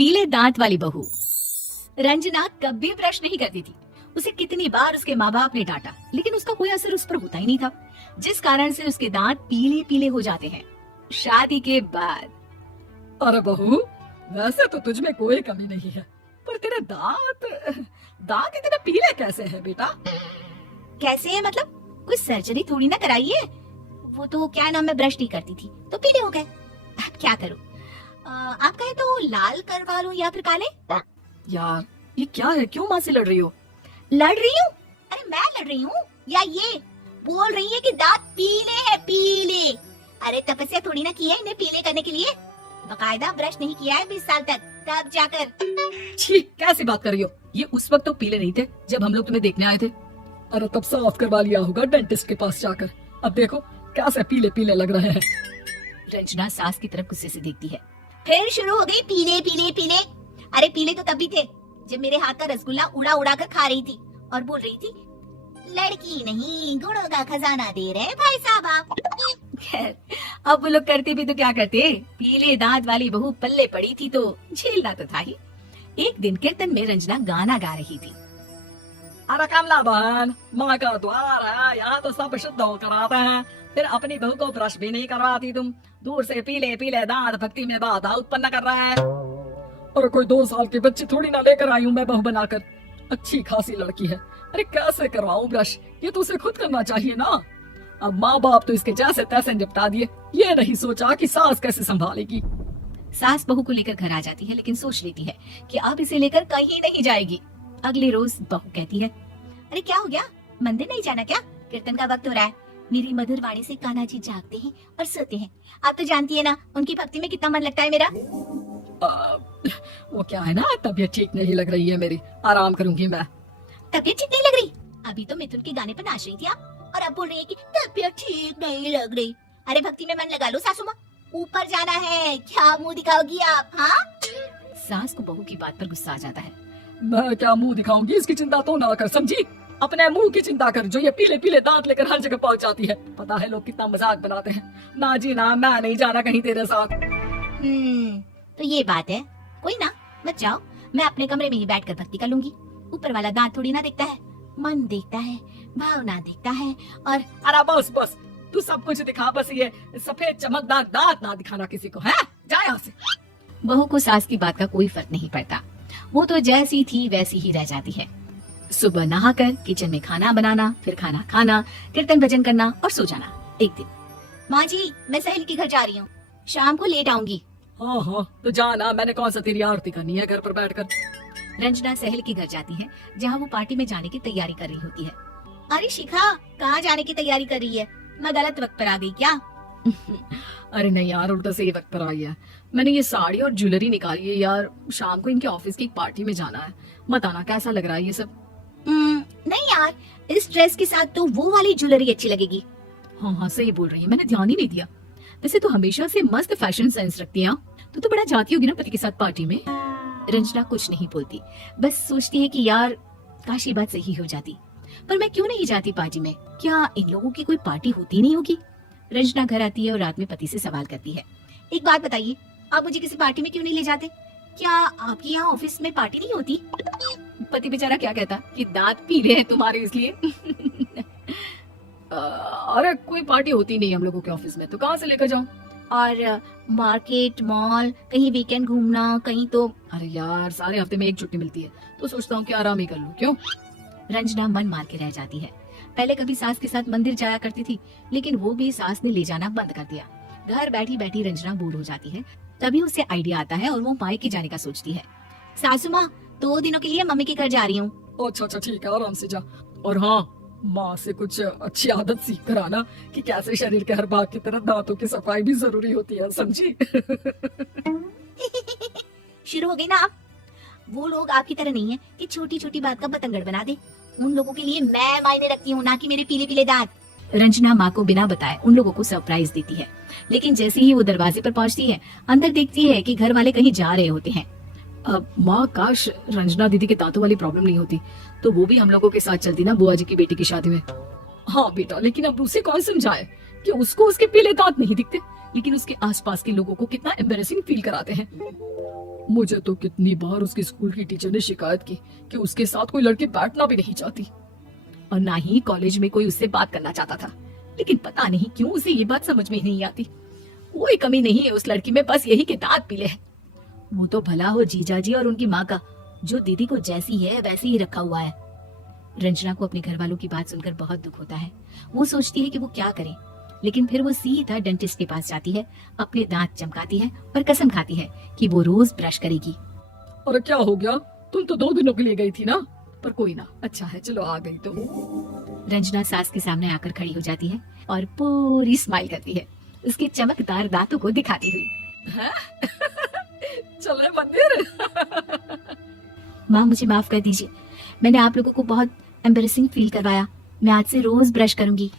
पीले दांत वाली बहू। रंजना कभी ब्रश नहीं करती थी। उसे कितनी बार उसके माँ बाप ने डांटा, लेकिन उसका कोई असर उस पर होता ही नहीं था, जिस कारण से उसके दांत पीले पीले हो जाते हैं। शादी के बाद अरे बहू, वैसे तो तुझ में कोई कमी नहीं है, पर तेरे दांत दांत इतने पीले कैसे हैं बेटा? कैसे है मतलब? कोई सर्जरी थोड़ी ना कराई है। वो तो क्या नाम, मैं ब्रश नहीं करती थी तो पीले हो गए। अब क्या करूं? आप कहे तो लाल करवा लूं या फिर काले? यार ये क्या है, क्यों माँ से लड़ रही हो? लड़ रही हूँ? अरे मैं लड़ रही हूँ या ये बोल रही है कि दांत पीले हैं, पीले। अरे तपस्या थोड़ी ना की है इन्हें पीले करने के लिए। बकायदा ब्रश नहीं किया है 20 साल तक, तब जाकर। छी, कैसी बात कर रही हो? ये उस वक्त तो पीले नहीं थे जब हम लोग तुम्हें देखने आए थे। अरे तब साफ करवा लिया होगा डेंटिस्ट के पास जाकर। अब देखो कैसे पीले पीले लग रहे हैं। रंजना सास की तरफ गुस्से से देखती है। फिर शुरू हो गई पीले पीले पीले। अरे पीले तो तब भी थे जब मेरे हाथ का रसगुल्ला उड़ा उड़ा कर खा रही थी और बोल रही थी, लड़की नहीं गुणों का खजाना दे रहे भाई साहब आप। खैर, अब वो लोग करते भी तो क्या करते, पीले दांत वाली बहू पल्ले पड़ी थी तो झेलना तो था ही। एक दिन कीर्तन में रंजना गाना गा रही थी। अरे कमला बहन, माँ का द्वार है, यहाँ तो सब शुद्ध होकर आते हैं, फिर अपनी बहू को ब्रश भी नहीं करवाती तुम। दूर से पीले पीले दांत भक्ति में बाधा उत्पन्न कर रहा है। और कोई 2 साल की बच्ची थोड़ी ना लेकर आई हूँ मैं बहू बनाकर। अच्छी खासी लड़की है, अरे कैसे करवाऊं ब्रश? ये तो उसे खुद करना चाहिए ना। अब माँ बाप तो इसके जैसे तैसे निपटा दिए, ये नहीं सोचा कि सास कैसे संभालेगी। सास बहू को लेकर घर आ जाती है, लेकिन सोच लेती है कि अब इसे लेकर कहीं नहीं जाएगी। अगले रोज बहू कहती है, अरे क्या हो गया, मंदिर नहीं जाना क्या? कीर्तन का वक्त हो रहा है। मेरी मधुर वाणी से कान्हा जी जागते हैं और सोते हैं। आप तो जानती है ना उनकी भक्ति में कितना मन लगता है मेरा। वो क्या है ना, तबीयत ठीक नहीं लग रही है मेरी, आराम करूंगी मैं। तबीयत ठीक नहीं लग रही? अभी तो मिथुन के गाने पर नाच रही थी आप, और अब बोल रही है कि तबीयत ठीक नहीं लग रही। अरे भक्ति में मन लगा लो सासू माँ, ऊपर जाना है, क्या मुंह दिखाओगी आप? हाँ, सास को बहू की बात पर गुस्सा आ जाता है। मैं क्या मुंह दिखाऊंगी, इसकी चिंता तो ना कर, समझी? अपने मुंह की चिंता कर, जो ये पीले पीले दांत लेकर हर जगह पहुंच जाती है। पता है लोग कितना मजाक बनाते हैं। ना जी ना, मैं नहीं जाना कहीं तेरे साथ। तो ये बात है, कोई ना, मत जाओ, मैं अपने कमरे में ही बैठकर भक्ति कर लूंगी। ऊपर वाला दांत थोड़ी ना देखता है, मन देखता है, भावना देखता है। और अरे बस बस, तू सब कुछ दिखा, बस ये सफेद चमकदार दांत ना दिखाना किसी को, है? जा यहाँ से। बहू को सास की बात का कोई फर्क नहीं पड़ता, वो तो जैसी थी वैसी ही रह जाती है। सुबह नहाकर किचन में खाना बनाना, फिर खाना खाना, कीर्तन भजन करना और सो जाना। एक दिन, माँ जी मैं सहेली के घर जा रही हूँ, शाम को लेट आऊंगी। हाँ हाँ तो जाना, मैंने कौन सा तेरी आरती करनी है घर पर बैठकर। रंजना सहेली के घर जाती है, जहाँ वो पार्टी में जाने की तैयारी कर रही होती है। अरे शिखा, कहाँ जाने की तैयारी कर रही है? मैं गलत वक्त पर आ गई क्या? अरे नहीं यार, उल्टा सही वक्त पर आई है। मैंने ये साड़ी और ज्वेलरी निकाली है यार, शाम को इनके ऑफिस की एक पार्टी में जाना है। बताना कैसा लग रहा है ये सब? नहीं यार, इस ड्रेस के साथ तो वो वाली ज्वेलरी अच्छी लगेगी। हाँ हाँ सही बोल रही है, मैंने ध्यान ही नहीं दिया। वैसे तो हमेशा से मस्त फैशन सेंस रखती है। तो बड़ा जाती होगी ना पति के साथ पार्टी में। रंजना कुछ नहीं बोलती, बस सोचती है कि यार काश ये बात सही हो जाती, पर मैं क्यों नहीं जाती पार्टी में? क्या इन लोगों की कोई पार्टी होती नहीं होगी? रंजना घर आती है और रात में पति से सवाल करती है, एक बात बताइए, आप मुझे किसी पार्टी में क्यों नहीं ले जाते? क्या आपके यहाँ ऑफिस में पार्टी नहीं होती? पति बेचारा क्या कहता कि दांत पीले हैं तुम्हारे इसलिए। अरे कोई पार्टी होती नहीं हम लोगों के ऑफिस में, तो कहाँ से लेकर जाऊं? और मार्केट, मॉल, कहीं वीकेंड घूमना, कहीं तो। अरे यार सारे हफ्ते में एक छुट्टी मिलती है, तो सोचता हूँ कि आराम ही कर लूं। क्यों? रंजना मन मार के रह जाती है। पहले कभी सास के साथ मंदिर जाया करती थी, लेकिन वो भी सास ने ले जाना बंद कर दिया। घर बैठी बैठी रंजना बोर हो जाती है। तभी उसे आइडिया आता है और वो मायके जाने का सोचती है। सासू माँ, 2 दिनों के लिए मम्मी के घर जा रही हूँ। अच्छा ठीक है, आराम से जा। और हाँ, माँ से कुछ अच्छी आदत सीख कर आना कि कैसे शरीर के हर भाग की तरह दांतों की सफाई भी जरूरी होती है, समझी? शुरू हो गई ना आप। वो लोग आपकी तरह नहीं है कि छोटी छोटी बात का बतंगड़ बना दे। उन लोगों के लिए मैं मायने रखती हूँ, ना कि मेरे पीले पीले दांत। रंजना माँ को बिना बताए उन लोगों को सरप्राइज देती है, लेकिन जैसे ही वो दरवाजे पर पहुँचती है, अंदर देखती है कि घर वाले कहीं जा रहे होते हैं। अब माँ, काश रंजना दीदी के दांतों वाली प्रॉब्लम नहीं होती, तो वो भी हम लोगों के साथ चलती ना बुआ जी की बेटी की शादी में। हाँ बेटा, लेकिन अब उसे कौन समझाए कि उसको उसके पीले दांत नहीं दिखते, लेकिन उसके आसपास के लोगों को कितना एम्बेरसिंग फील कराते हैं। मुझे तो कितनी बार उसके स्कूल की टीचर ने शिकायत की कि उसके साथ कोई लड़की बैठना भी नहीं चाहती, और ना ही कॉलेज में कोई उससे बात करना चाहता था। लेकिन पता नहीं क्यों उसे ये बात समझ में नहीं आती। कोई कमी नहीं है उस लड़की में, बस यही कि दांत पीले है। वो तो भला हो जीजा जी और उनकी माँ का, जो दीदी को जैसी है वैसी ही रखा हुआ है। रंजना को अपने घर वालों की बात सुनकर बहुत दुख होता है। वो सोचती है कि वो क्या करे, लेकिन फिर वो सीधा डेंटिस्ट के पास जाती है, अपने दांत चमकाती है और कसम खाती है कि वो रोज ब्रश करेगी। अरे क्या हो गया, तुम तो 2 दिनों के लिए गई थी ना। पर कोई ना, अच्छा है चलो आ गई तो। रंजना सास के सामने आकर खड़ी हो जाती है और पूरी स्माइल करती है, उसके चमकदार दांतों को दिखाती हुई। चले मंदिर। माँ मुझे माफ कर दीजिए, मैंने आप लोगों को बहुत एम्बेरसिंग फील करवाया। मैं आज से रोज ब्रश करूंगी।